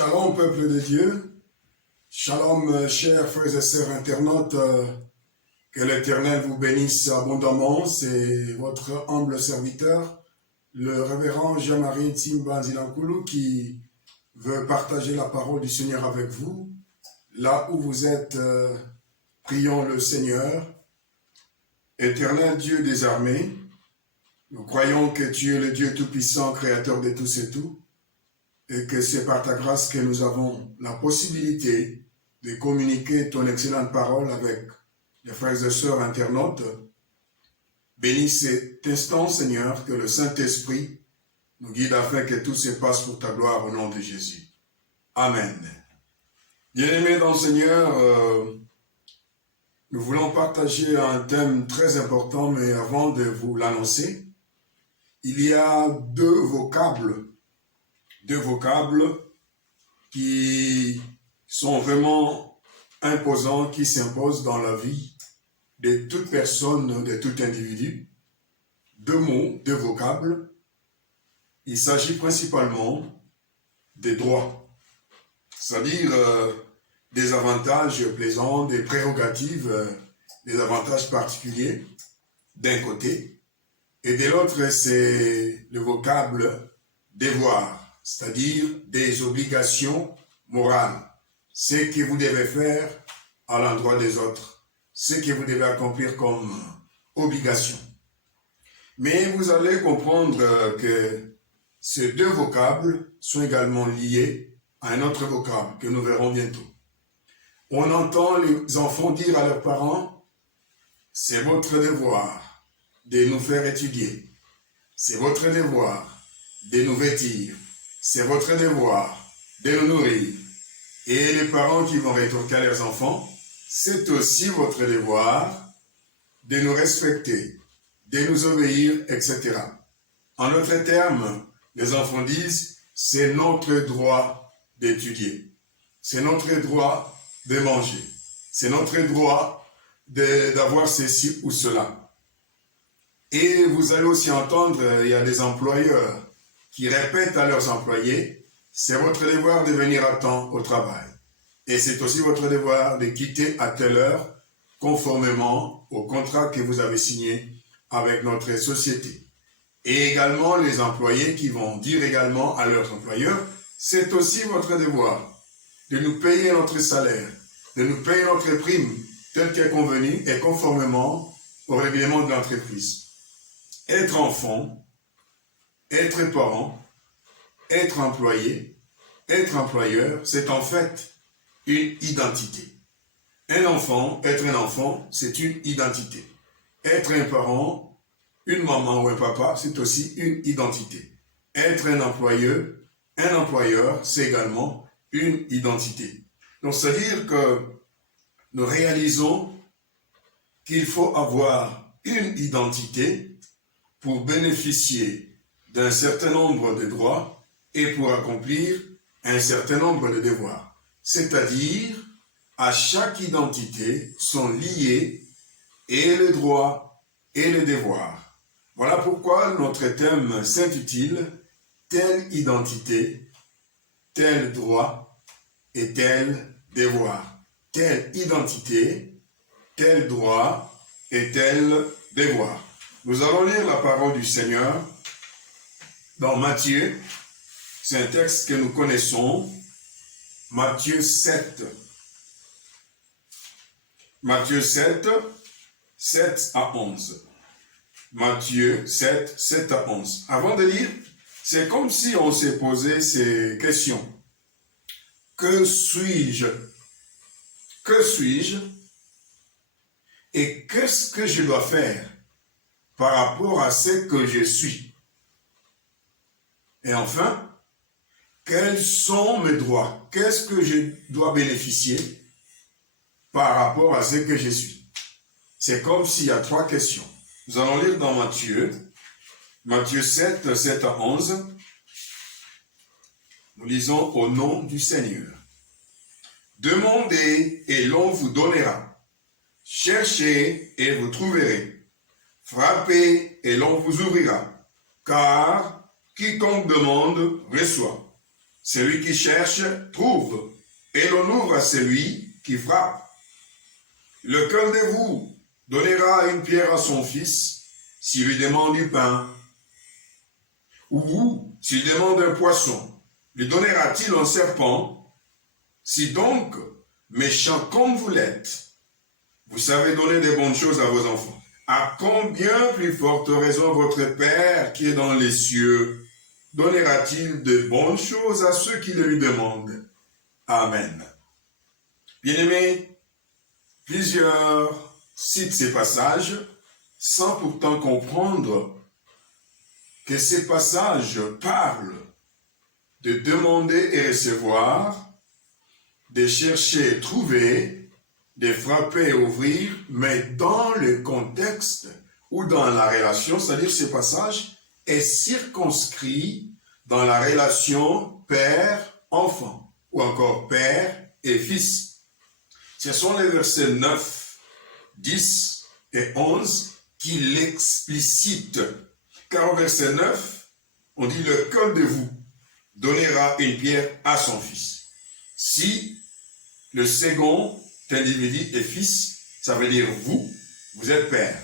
Shalom, peuple de Dieu. Shalom, chers frères et sœurs internautes. Que l'Éternel vous bénisse abondamment. C'est votre humble serviteur, le révérend Jean-Marie Ntimba Nzilankoulou, qui veut partager la parole du Seigneur avec vous. Là où vous êtes, prions le Seigneur. Éternel Dieu des armées, nous croyons que tu es le Dieu tout-puissant, créateur de tous et tout, et que c'est par ta grâce que nous avons la possibilité de communiquer ton excellente parole avec les frères et sœurs internautes. Bénis cet instant, Seigneur, que le Saint-Esprit nous guide afin que tout se passe pour ta gloire au nom de Jésus. Amen. Bien-aimés dans le Seigneur, nous voulons partager un thème très important, mais avant de vous l'annoncer, il y a deux vocables qui sont vraiment imposants, qui s'imposent dans la vie de toute personne, de tout individu. Deux mots, deux vocables. Il s'agit principalement des droits, c'est-à-dire des avantages plaisants, des prérogatives, des avantages particuliers d'un côté, et de l'autre c'est le vocable devoir, c'est-à-dire des obligations morales, ce que vous devez faire à l'endroit des autres, ce que vous devez accomplir comme obligation. Mais vous allez comprendre que ces deux vocables sont également liés à un autre vocable que nous verrons bientôt. On entend les enfants dire à leurs parents, c'est votre devoir de nous faire étudier, c'est votre devoir de nous vêtir, c'est votre devoir de nous nourrir. Et les parents qui vont rétorquer à leurs enfants, c'est aussi votre devoir de nous respecter, de nous obéir, etc. En d'autres termes, les enfants disent, c'est notre droit d'étudier, c'est notre droit de manger, c'est notre droit d'avoir ceci ou cela. Et vous allez aussi entendre, il y a des employeurs qui répètent à leurs employés, c'est votre devoir de venir à temps au travail. Et c'est aussi votre devoir de quitter à telle heure, conformément au contrat que vous avez signé avec notre société. Et également les employés qui vont dire également à leurs employeurs, c'est aussi votre devoir de nous payer notre salaire, de nous payer notre prime, tel qu'est convenu et conformément au règlement de l'entreprise. Être enfant, être parent, être employé, être employeur, c'est en fait une identité. Un enfant, être un enfant, c'est une identité. Être un parent, une maman ou un papa, c'est aussi une identité. Être un employeur, c'est également une identité. Donc, c'est-à-dire que nous réalisons qu'il faut avoir une identité pour bénéficier d'un certain nombre de droits et pour accomplir un certain nombre de devoirs. C'est-à-dire, à chaque identité sont liés et le droit et le devoir. Voilà pourquoi notre thème s'intitule « Telle identité, tel droit et tel devoir ». Telle identité, tel droit et tel devoir. Nous allons lire la parole du Seigneur dans Matthieu. C'est un texte que nous connaissons. Matthieu 7. Matthieu 7, 7 à 11. Matthieu 7, 7 à 11. Avant de lire, c'est comme si on s'est posé ces questions. Que suis-je? Que suis-je? Et qu'est-ce que je dois faire par rapport à ce que je suis? Et enfin, quels sont mes droits? Qu'est-ce que je dois bénéficier par rapport à ce que je suis? C'est comme s'il y a trois questions. Nous allons lire dans Matthieu 7, 7 à 11. Nous lisons au nom du Seigneur. Demandez et l'on vous donnera. Cherchez et vous trouverez. Frappez et l'on vous ouvrira. Car quiconque demande reçoit. Celui qui cherche, trouve, et l'on ouvre à celui qui frappe. Lequel de vous donnera une pierre à son fils s'il lui demande du pain? Ou s'il demande un poisson, lui donnera-t-il un serpent? Si donc, méchant comme vous l'êtes, vous savez donner des bonnes choses à vos enfants, à combien plus forte raison votre Père qui est dans les cieux donnera-t-il de bonnes choses à ceux qui le lui demandent? Amen. Bien-aimés, plusieurs citent ces passages sans pourtant comprendre que ces passages parlent de demander et recevoir, de chercher et trouver, de frapper et ouvrir, mais dans le contexte ou dans la relation, c'est-à-dire ce passage est circonscrit dans la relation père-enfant ou encore père et fils. Ce sont les versets 9, 10 et 11 qui l'explicitent. Car au verset 9, on dit « Lequel de vous donnera une pierre à son fils ?» Si le second individu est fils, ça veut dire vous, vous êtes père.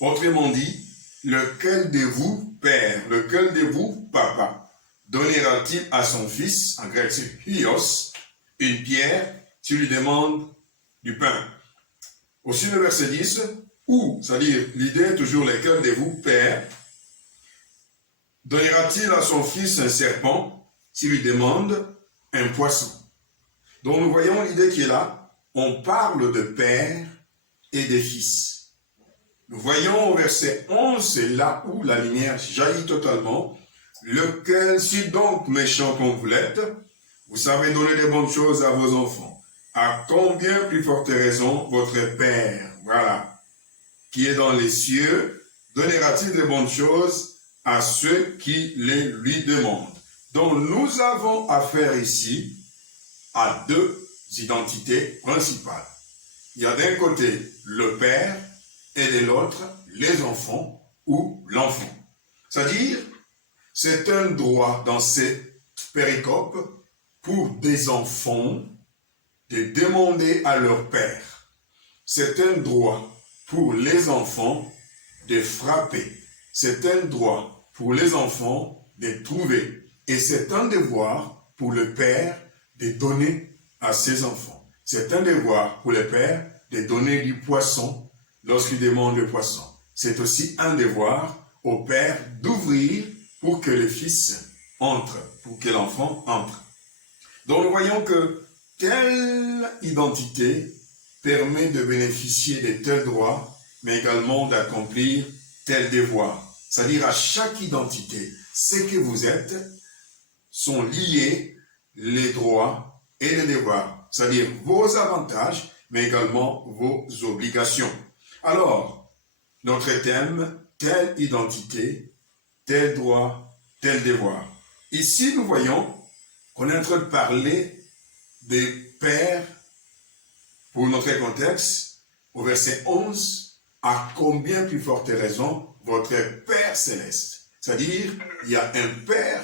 Autrement dit, lequel de vous, père, lequel de vous, papa, donnera-t-il à son fils, en grec c'est huios, une pierre s'il lui demande du pain? Aussi le verset 10, ou, c'est-à-dire l'idée est toujours lequel de vous, père, donnera-t-il à son fils un serpent s'il lui demande un poisson? Donc nous voyons l'idée qui est là. On parle de père et de fils. Nous voyons au verset 11, c'est là où la lumière jaillit totalement. Lequel, si donc méchant comme vous l'êtes, vous savez donner des bonnes choses à vos enfants, à combien plus forte raison votre Père, voilà, qui est dans les cieux, donnera-t-il des bonnes choses à ceux qui les lui demandent? Donc nous avons affaire ici à deux identités principales. Il y a d'un côté le père et de l'autre les enfants ou l'enfant. C'est-à-dire, c'est un droit dans cette péricope pour des enfants de demander à leur père. C'est un droit pour les enfants de frapper. C'est un droit pour les enfants de trouver. Et c'est un devoir pour le père de donner à ses enfants. C'est un devoir pour le père de donner du poisson lorsqu'il demande le poisson. C'est aussi un devoir au père d'ouvrir pour que le fils entre, pour que l'enfant entre. Donc nous voyons que telle identité permet de bénéficier de tels droits, mais également d'accomplir tel devoir. C'est-à-dire à chaque identité, ce que vous êtes, sont liés les droits et les devoirs, c'est-à-dire vos avantages, mais également vos obligations. Alors, notre thème, telle identité, tel droit, tel devoir. Ici, nous voyons qu'on est en train de parler des pères, pour notre contexte, au verset 11, à combien plus forte raison votre Père Céleste. C'est-à-dire, il y a un Père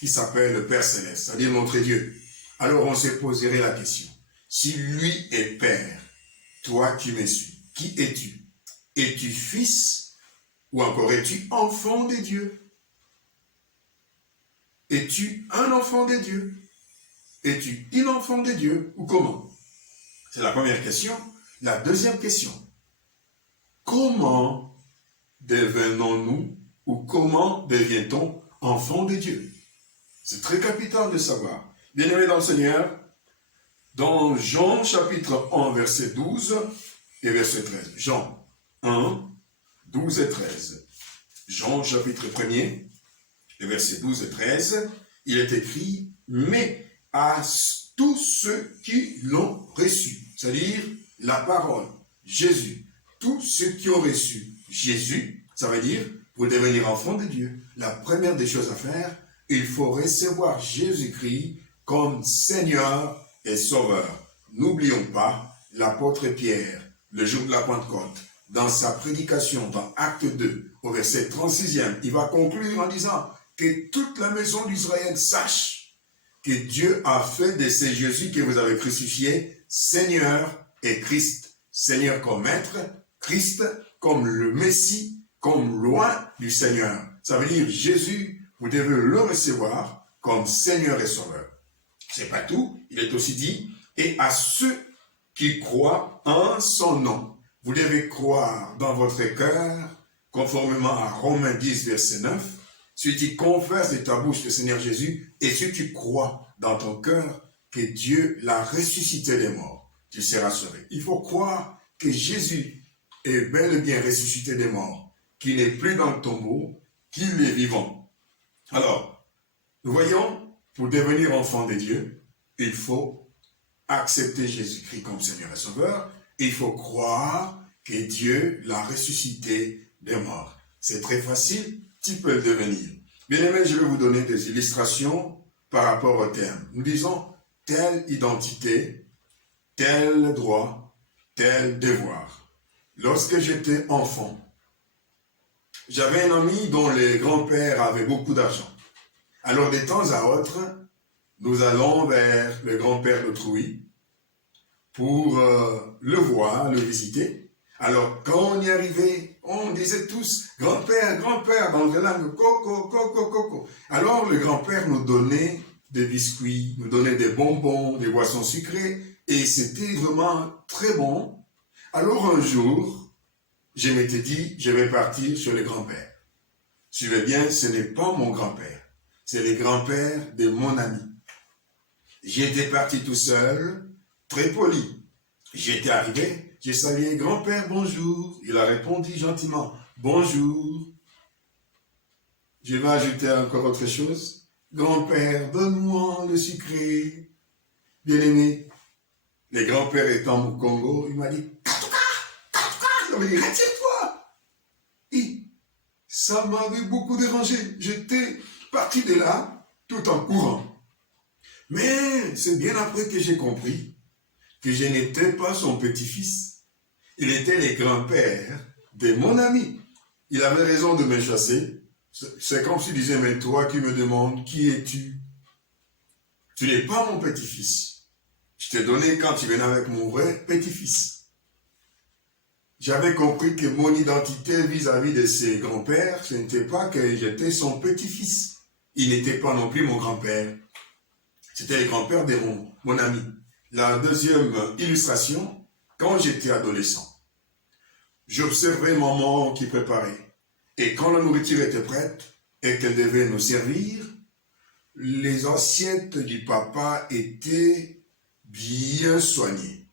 qui s'appelle le Père Céleste, c'est-à-dire notre Dieu. Alors on se poserait la question, si lui est Père, toi tu me suis, qui es-tu? Es-tu fils ou encore es-tu enfant de Dieu? Es-tu un enfant de Dieu? Es-tu une enfant de Dieu ou comment? C'est la première question. La deuxième question, comment devenons-nous ou comment devient-on enfant de Dieu? C'est très capital de savoir. Bien-aimés dans le Seigneur, dans Jean chapitre 1, verset 12 et verset 13. Jean 1, 12 et 13. Jean chapitre 1er, les versets 12 et 13, il est écrit « Mais à tous ceux qui l'ont reçu », c'est-à-dire la parole, Jésus, tous ceux qui ont reçu Jésus, ça veut dire pour devenir enfant de Dieu, la première des choses à faire, il faut recevoir Jésus-Christ comme Seigneur et Sauveur. N'oublions pas l'apôtre Pierre, le jour de la Pentecôte, dans sa prédication dans Acte 2, au verset 36e, il va conclure en disant que toute la maison d'Israël sache que Dieu a fait de ce Jésus que vous avez crucifié, Seigneur et Christ. Seigneur comme maître, Christ comme le Messie, comme loin du Seigneur. Ça veut dire Jésus, vous devez le recevoir comme Seigneur et Sauveur. C'est pas tout, il est aussi dit, et à ceux qui croient en son nom. Vous devez croire dans votre cœur, conformément à Romains 10, verset 9, si tu confesses de ta bouche le Seigneur Jésus, et si tu crois dans ton cœur que Dieu l'a ressuscité des morts, tu seras sauvé. Il faut croire que Jésus est bel et bien ressuscité des morts, qu'il n'est plus dans le tombeau, qu'il est vivant. Alors, nous voyons, pour devenir enfant de Dieu, il faut accepter Jésus-Christ comme Seigneur et Sauveur, et il faut croire que Dieu l'a ressuscité des morts. C'est très facile, tu peux le devenir. Bien aimé, je vais vous donner des illustrations par rapport au terme. Nous disons telle identité, tel droit, tel devoir. Lorsque j'étais enfant, j'avais un ami dont le grand-père avait beaucoup d'argent. Alors de temps à autre, nous allons vers le grand-père d'autrui pour le voir, le visiter. Alors quand on y arrivait, on disait tous « Grand-père, grand-père » dans le langue « Coco, coco, coco ». Alors le grand-père nous donnait des biscuits, nous donnait des bonbons, des boissons sucrées et c'était vraiment très bon. Alors un jour, je m'étais dit, je vais partir sur le grand-père. Suivez bien, ce n'est pas mon grand-père, c'est le grand-père de mon ami. J'étais parti tout seul, très poli. J'étais arrivé, j'ai salué, grand-père, bonjour. Il a répondu gentiment, bonjour. Je vais ajouter encore autre chose. Grand-père, donne-moi le sucré. Bien-aimé, le grand-père étant au Congo, il m'a dit, ça veut dire, retire-toi. Et ça m'avait beaucoup dérangé. J'étais parti de là, tout en courant. Mais c'est bien après que j'ai compris que je n'étais pas son petit-fils. Il était le grand-père de mon ami. Il avait raison de me chasser. C'est comme s'il disait, mais toi qui me demandes, qui es-tu? Tu n'es pas mon petit-fils. Je t'ai donné quand tu venais avec mon vrai petit-fils. J'avais compris que mon identité vis-à-vis de ses grands-pères, ce n'était pas que j'étais son petit-fils. Il n'était pas non plus mon grand-père. C'était le grand-père de mon ami. La deuxième illustration, quand j'étais adolescent, j'observais maman qui préparait. Et quand la nourriture était prête et qu'elle devait nous servir, les assiettes du papa étaient bien soignées.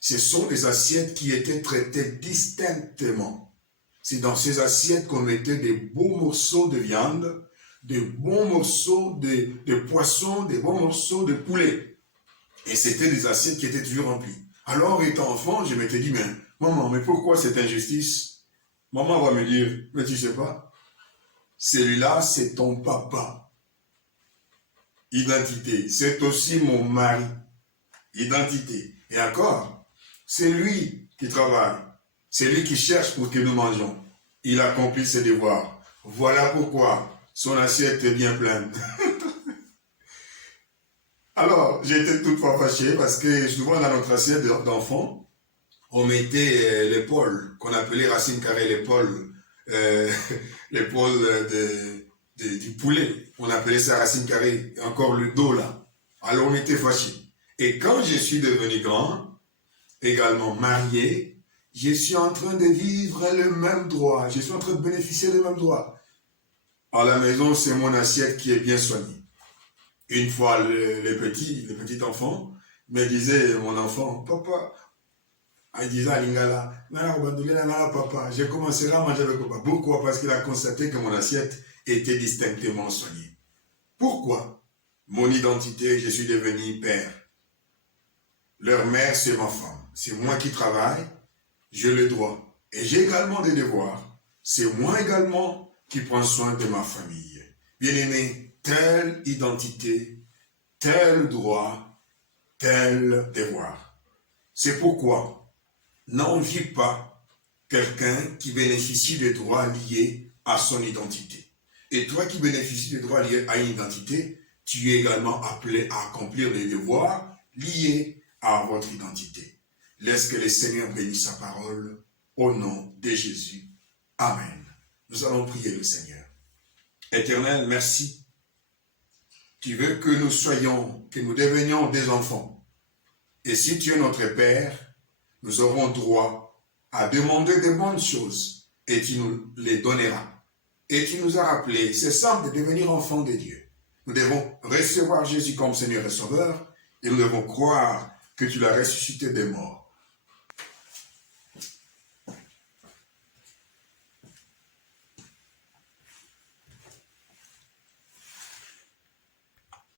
Ce sont des assiettes qui étaient traitées distinctement. C'est dans ces assiettes qu'on mettait des beaux morceaux de viande, des bons morceaux de poisson, des bons morceaux de poulet. Et c'était des assiettes qui étaient toujours remplies. Alors, étant enfant, je m'étais dit, mais maman, mais pourquoi cette injustice? Maman va me dire, mais tu sais pas, celui-là, c'est ton papa. Identité. C'est aussi mon mari. Identité. Et encore, c'est lui qui travaille. C'est lui qui cherche pour que nous mangeons. Il accomplit ses devoirs. Voilà pourquoi son assiette est bien pleine. Alors, j'étais toutefois fâché parce que souvent dans notre assiette d'enfant, on mettait l'épaule, qu'on appelait racine carrée, l'épaule du poulet. On appelait ça racine carrée, et encore le dos là. Alors on était fâché. Et quand je suis devenu grand, également marié, je suis en train de vivre le même droit. Je suis en train de bénéficier des mêmes droits. À la maison, c'est mon assiette qui est bien soignée. Une fois, le petit enfant me disait, mon enfant, papa, il disait à Lingala, papa, je commencerai à manger avec papa. Pourquoi? Parce qu'il a constaté que mon assiette était distinctement soignée. Pourquoi? Mon identité, je suis devenu père. Leur mère, c'est ma femme. C'est moi qui travaille, j'ai le droit. Et j'ai également des devoirs. C'est moi également qui prends soin de ma famille. Bien-aimé, telle identité, tel droit, tel devoir. C'est pourquoi n'envie pas quelqu'un qui bénéficie des droits liés à son identité. Et toi qui bénéficies des droits liés à une identité, tu es également appelé à accomplir les devoirs liés à votre identité. Laisse que le Seigneur bénisse sa parole au nom de Jésus. Amen. Nous allons prier le Seigneur. Éternel, merci. Tu veux que nous soyons, que nous devenions des enfants. Et si tu es notre Père, nous aurons droit à demander de bonnes choses et tu nous les donneras. Et tu nous as rappelé, c'est simple de devenir enfant de Dieu. Nous devons recevoir Jésus comme Seigneur et Sauveur et nous devons croire que tu l'as ressuscité des morts.